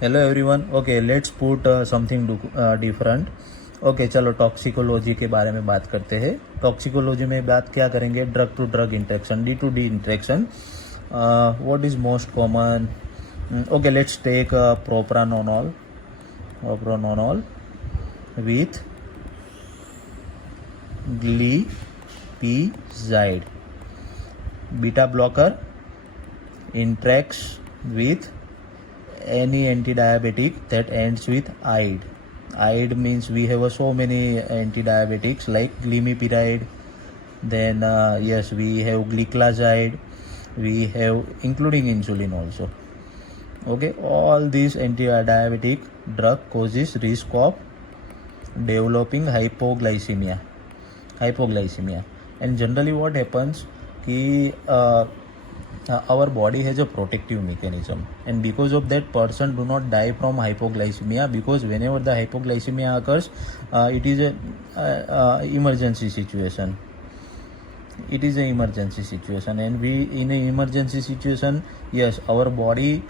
Hello everyone. Okay, let's put something different. Okay, चलो toxicology के बारे में बात करते हैं. टॉक्सिकोलॉजी में बात क्या करेंगे? Drug to drug interaction, D to D interaction. What is most common? Okay, let's take propranolol with glipizide. Beta blocker interacts with any anti-diabetic that ends with ide. Ide means we have so many anti-diabetics like glimepiride. Then yes, we have gliclazide. We have including insulin also. Okay, all these anti-diabetic drug causes risk of developing hypoglycemia. And generally what happens ki our body has a protective mechanism, and because of that person do not die from hypoglycemia, because whenever the hypoglycemia occurs, it is a emergency situation. It is an emergency situation, and we in an emergency situation, yes, our body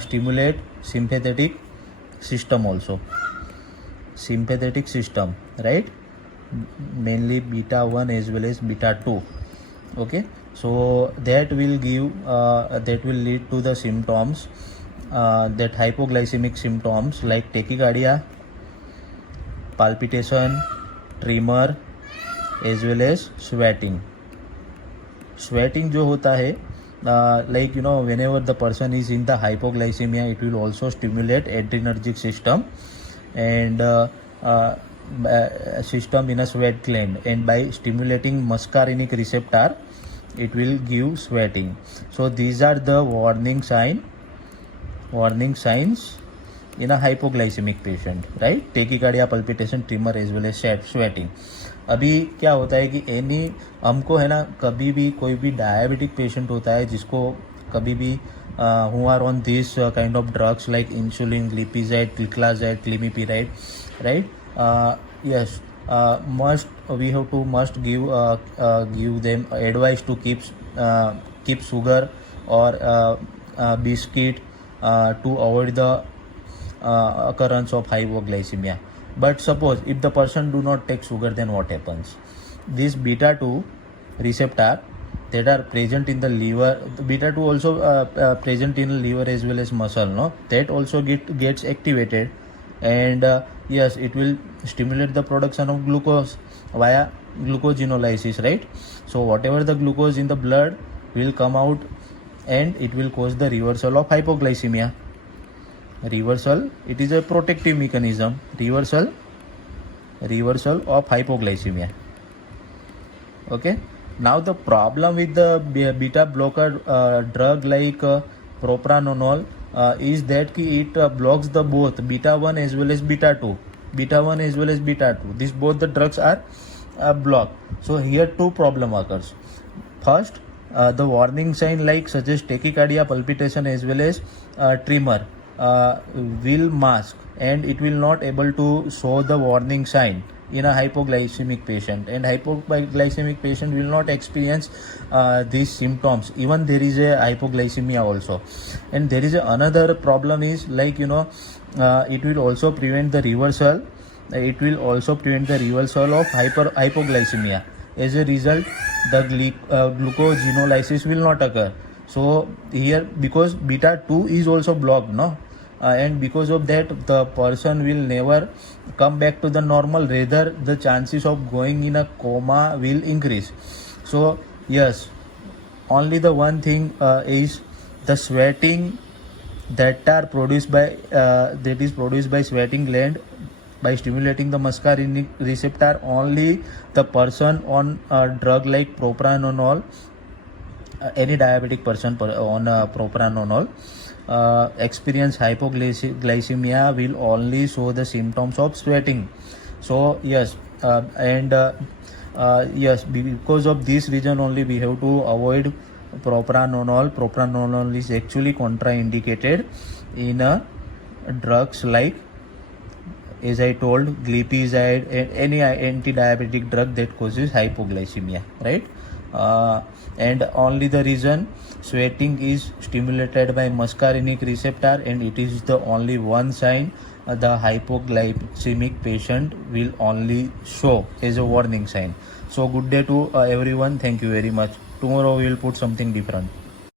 stimulate sympathetic system also. Sympathetic system, right? Mainly beta 1 as well as beta 2. Okay, so that will lead to the symptoms, that hypoglycemic symptoms like tachycardia, palpitation, tremor as well as sweating. Sweating जो होता है, like whenever the person is in the hypoglycemia, it will also stimulate adrenergic system and system in a sweat gland, and by stimulating muscarinic receptor it will give sweating. So these are the warning signs in a hypoglycemic patient, right? Tachycardia, palpitation, tremor as well as sweating. अभी क्या होता है कि हमको है ना, कभी भी कोई भी डायबिटिक पेशेंट होता है जिसको कभी भी who are on this kind of drugs like insulin, glipizide, gliclazide, glimepiride, right? Yes, we have to must give them advice to keep sugar or biscuit to avoid the occurrence of hypoglycemia. But suppose if the person do not take sugar, then what happens? This beta 2 receptor that are present in the liver, beta 2 also present in the liver as well as muscle, no? That also gets activated, and yes, it will stimulate the production of glucose via glucogenolysis, right? So whatever the glucose in the blood will come out, and it will cause the reversal of hypoglycemia. Reversal, it is a protective mechanism. Reversal of hypoglycemia. Okay, now the problem with the beta blocker drug like propranolol is that it blocks the both beta 1 as well as beta 2. These both the drugs are blocked. So here two problem occurs. First, the warning sign like such as tachycardia, palpitation as well as tremor will mask, and it will not able to show the warning sign in a hypoglycemic patient, and hypoglycemic patient will not experience these symptoms even there is a hypoglycemia also. And there is another problem is like it will also prevent the reversal of hypoglycemia. As a result, the glucogenolysis will not occur. So here, because beta 2 is also blocked, no, and because of that the person will never come back to the normal, rather the chances of going in a coma will increase. So yes, only the one thing is the sweating that is produced by sweating gland by stimulating the muscarinic receptor. Only the person on a drug like propranolol, any diabetic person on propranolol experience hypoglycemia will only show the symptoms of sweating. So yes, yes, because of this reason only we have to avoid propranolol. Propranolol is actually contraindicated in drugs like, as I told, glipizide and any anti-diabetic drug that causes hypoglycemia, right? and only the reason sweating is stimulated by muscarinic receptor, and it is the only one sign the hypoglycemic patient will only show as a warning sign. So good day to everyone. Thank you very much. Tomorrow we will put something different.